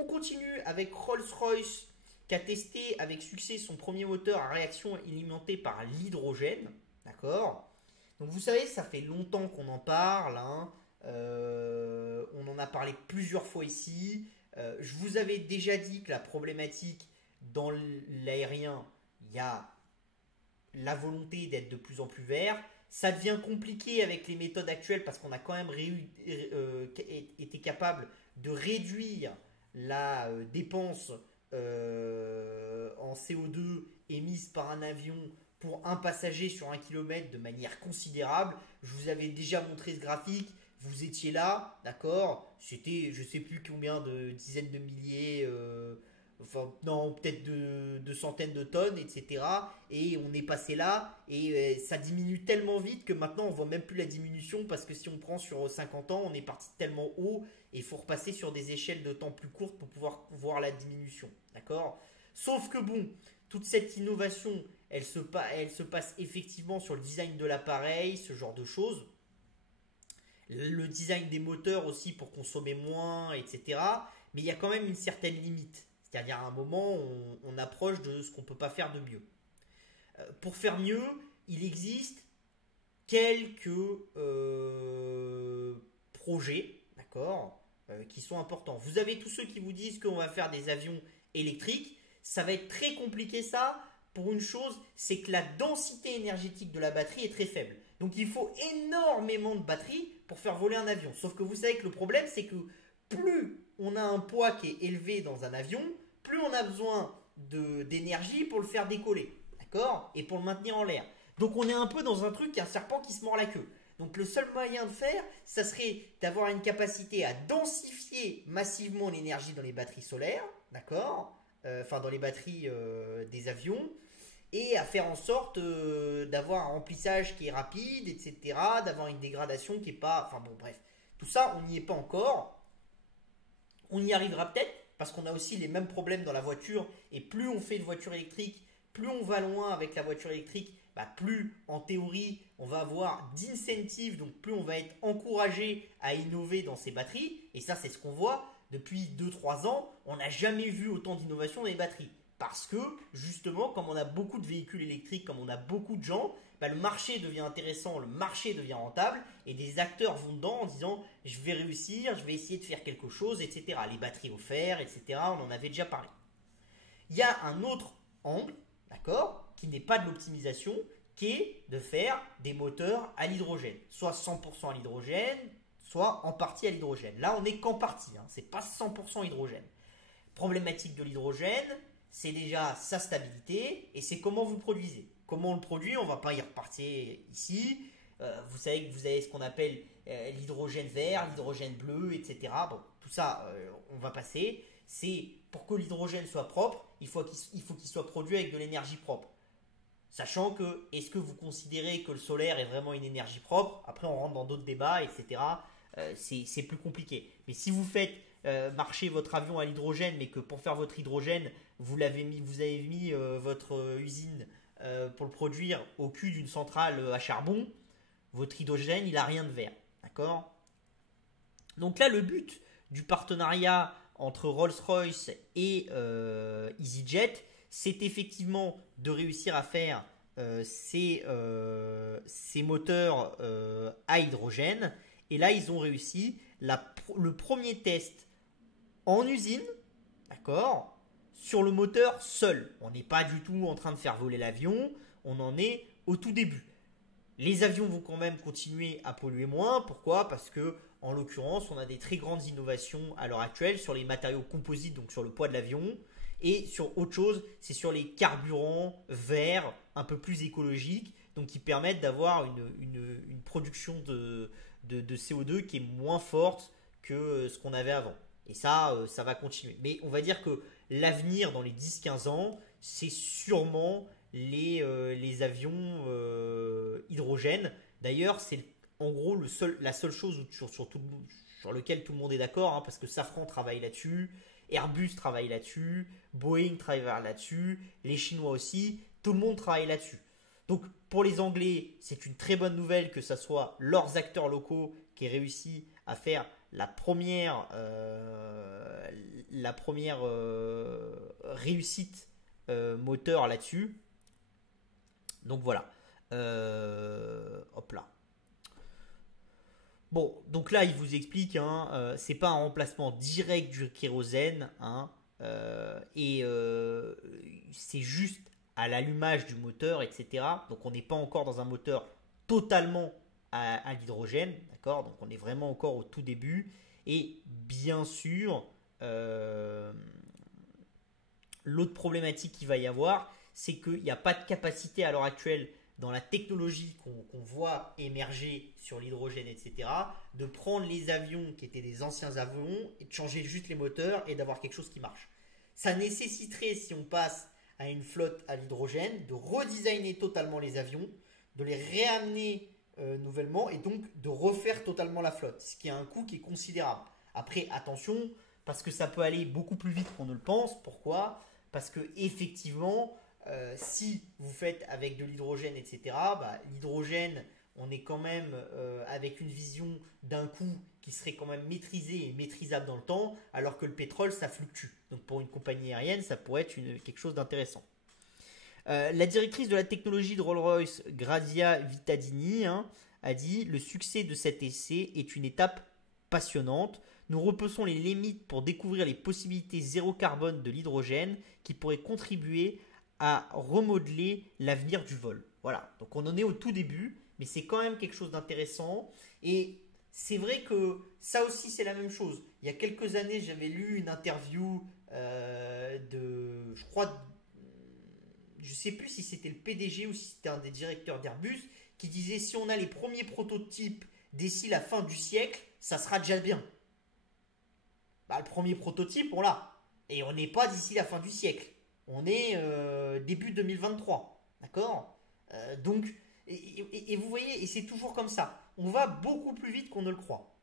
On continue avec Rolls-Royce qui a testé avec succès son premier moteur à réaction alimenté par l'hydrogène. D'accord. Donc vous savez, ça fait longtemps qu'on en parle, hein. On en a parlé plusieurs fois ici. Je vous avais déjà dit que la problématique dans l'aérien, il y a la volonté d'être de plus en plus vert. Ça devient compliqué avec les méthodes actuelles parce qu'on a quand même été capable de réduire la dépense en CO2 émise par un avion pour un passager sur 1 km de manière considérable. Je vous avais déjà montré ce graphique, vous étiez là, d'accord. C'était je ne sais plus combien de dizaines de milliers, enfin non, peut-être de centaines de tonnes, etc. Et on est passé là, et ça diminue tellement vite que maintenant on voit même plus la diminution, parce que si on prend sur 50 ans, on est parti tellement haut, et il faut repasser sur des échelles de temps plus courtes pour pouvoir voir la diminution, d'accord. Sauf que bon, toute cette innovation, elle se passe effectivement sur le design de l'appareil, ce genre de choses. Le design des moteurs aussi pour consommer moins, etc. Mais il y a quand même une certaine limite. C'est-à-dire à un moment, on approche de ce qu'on ne peut pas faire de mieux. Pour faire mieux, il existe quelques projets, d'accord, qui sont importants. Vous avez tous ceux qui vous disent qu'on va faire des avions électriques. Ça va être très compliqué ça, pour une chose, c'est que la densité énergétique de la batterie est très faible. Donc il faut énormément de batterie pour faire voler un avion. Sauf que vous savez que le problème, c'est que plus on a un poids qui est élevé dans un avion, plus on a besoin d'énergie pour le faire décoller, d'accord, et pour le maintenir en l'air. Donc on est un peu dans un truc, un serpent qui se mord la queue. Donc le seul moyen de faire, ça serait d'avoir une capacité à densifier massivement l'énergie dans les batteries solaires, d'accord, enfin dans les batteries des avions, et à faire en sorte d'avoir un remplissage qui est rapide, etc., d'avoir une dégradation qui est pas... Enfin bon, bref. Tout ça, on n'y est pas encore. On y arrivera peut-être, parce qu'on a aussi les mêmes problèmes dans la voiture, et plus on fait de voitures électriques, plus on va loin avec la voiture électrique, bah plus en théorie on va avoir d'incentives, donc plus on va être encouragé à innover dans ces batteries, et ça c'est ce qu'on voit depuis 2-3 ans, on n'a jamais vu autant d'innovation dans les batteries. Parce que justement, comme on a beaucoup de véhicules électriques, comme on a beaucoup de gens, bah, le marché devient intéressant, le marché devient rentable, et des acteurs vont dedans en disant je vais réussir, je vais essayer de faire quelque chose, etc. Les batteries au fer, etc. On en avait déjà parlé. Il y a un autre angle, d'accord, qui n'est pas de l'optimisation, qui est de faire des moteurs à l'hydrogène, soit 100% à l'hydrogène, soit en partie à l'hydrogène. Là, on n'est qu'en partie, hein, c'est pas 100% hydrogène. Problématique de l'hydrogène, c'est déjà sa stabilité et c'est comment vous le produisez. Comment on le produit, on ne va pas y repartir ici. Vous savez que vous avez ce qu'on appelle l'hydrogène vert, l'hydrogène bleu, etc. Bon, tout ça, on va passer. C'est pour que l'hydrogène soit propre, il faut qu'il soit produit avec de l'énergie propre. Sachant que, est-ce que vous considérez que le solaire est vraiment une énergie propre? Après, on rentre dans d'autres débats, etc. C'est plus compliqué. Mais si vous faites marcher votre avion à l'hydrogène, mais que pour faire votre hydrogène, vous avez mis votre usine pour le produire au cul d'une centrale à charbon, votre hydrogène, il n'a rien de vert. D'accord? Donc là, le but du partenariat entre Rolls-Royce et EasyJet, c'est effectivement de réussir à faire ces moteurs à hydrogène. Et là, ils ont réussi le premier test en usine, d'accord, sur le moteur seul. On n'est pas du tout en train de faire voler l'avion, on en est au tout début. Les avions vont quand même continuer à polluer moins. Pourquoi? Parce que, en l'occurrence, on a des très grandes innovations à l'heure actuelle sur les matériaux composites, donc sur le poids de l'avion, et sur autre chose, c'est sur les carburants verts, un peu plus écologiques, donc qui permettent d'avoir une production de CO2 qui est moins forte que ce qu'on avait avant. Et ça, ça va continuer. Mais on va dire que l'avenir dans les 10-15 ans, c'est sûrement les avions hydrogène. D'ailleurs, c'est en gros la seule chose sur lequel tout le monde est d'accord, hein, parce que Safran travaille là-dessus, Airbus travaille là-dessus, Boeing travaille là-dessus, les Chinois aussi, tout le monde travaille là-dessus. Donc pour les Anglais, c'est une très bonne nouvelle que ce soit leurs acteurs locaux qui aient réussi à faire la première, réussite moteur là-dessus. Donc voilà. Hop là. Bon, donc là, il vous explique, hein, c'est pas un remplacement direct du kérosène, hein, c'est juste à l'allumage du moteur, etc. Donc on n'est pas encore dans un moteur totalement à l'hydrogène, d'accord. Donc on est vraiment encore au tout début. Et bien sûr, l'autre problématique qu'il va y avoir, c'est qu'il n'y a pas de capacité à l'heure actuelle dans la technologie qu'on voit émerger sur l'hydrogène, etc., de prendre les avions qui étaient des anciens avions et de changer juste les moteurs et d'avoir quelque chose qui marche. Ça nécessiterait, si on passe à une flotte à l'hydrogène, de redesigner totalement les avions, de les réamener nouvellement et donc de refaire totalement la flotte, ce qui a un coût qui est considérable. Après, attention, parce que ça peut aller beaucoup plus vite qu'on ne le pense. Pourquoi ? Parce que effectivement, si vous faites avec de l'hydrogène, etc., l'hydrogène, on est quand même avec une vision d'un coût qui serait quand même maîtrisé et maîtrisable dans le temps, alors que le pétrole, ça fluctue. Donc pour une compagnie aérienne, ça pourrait être quelque chose d'intéressant. La directrice de la technologie de Rolls-Royce, Grazia Vittadini, hein, a dit « Le succès de cet essai est une étape passionnante. Nous repoussons les limites pour découvrir les possibilités zéro carbone de l'hydrogène qui pourraient contribuer à remodeler l'avenir du vol. » Voilà, donc on en est au tout début, mais c'est quand même quelque chose d'intéressant. Et c'est vrai que ça aussi, c'est la même chose. Il y a quelques années, j'avais lu une interview je ne sais plus si c'était le PDG ou si c'était un des directeurs d'Airbus, qui disait si on a les premiers prototypes d'ici la fin du siècle, ça sera déjà bien. Le premier prototype, on l'a. Et on n'est pas d'ici la fin du siècle. On est début 2023. D'accord. Donc, et vous voyez, et c'est toujours comme ça. On va beaucoup plus vite qu'on ne le croit.